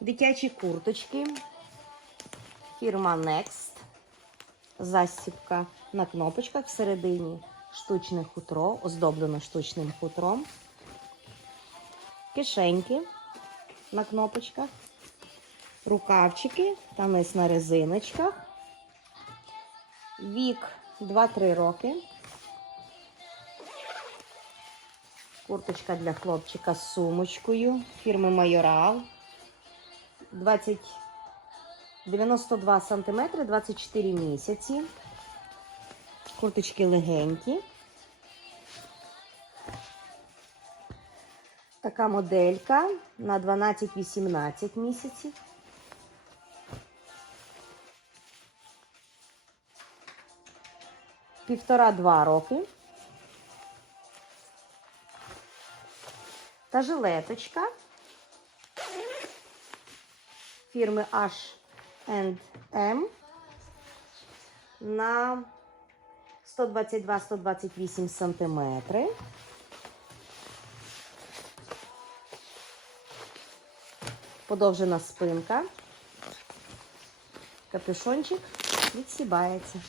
Дитячі курточки. Фірма Next. Застібка на кнопочках всередині штучне хутро, оздоблено штучним хутром. Кишеньки на кнопочках. Рукавчики та низ на резиночках. Вік 2-3 роки. Курточка для хлопчика з сумочкою фірми Майорал. 20, 92 см, 24 місяці. Курточки легенькі. Така моделька на 12-18 місяців. Півтора-два роки. Та жилеточка фірми H&M на 122-128 сантиметри. Подовжена спинка. Капюшончик відсібається.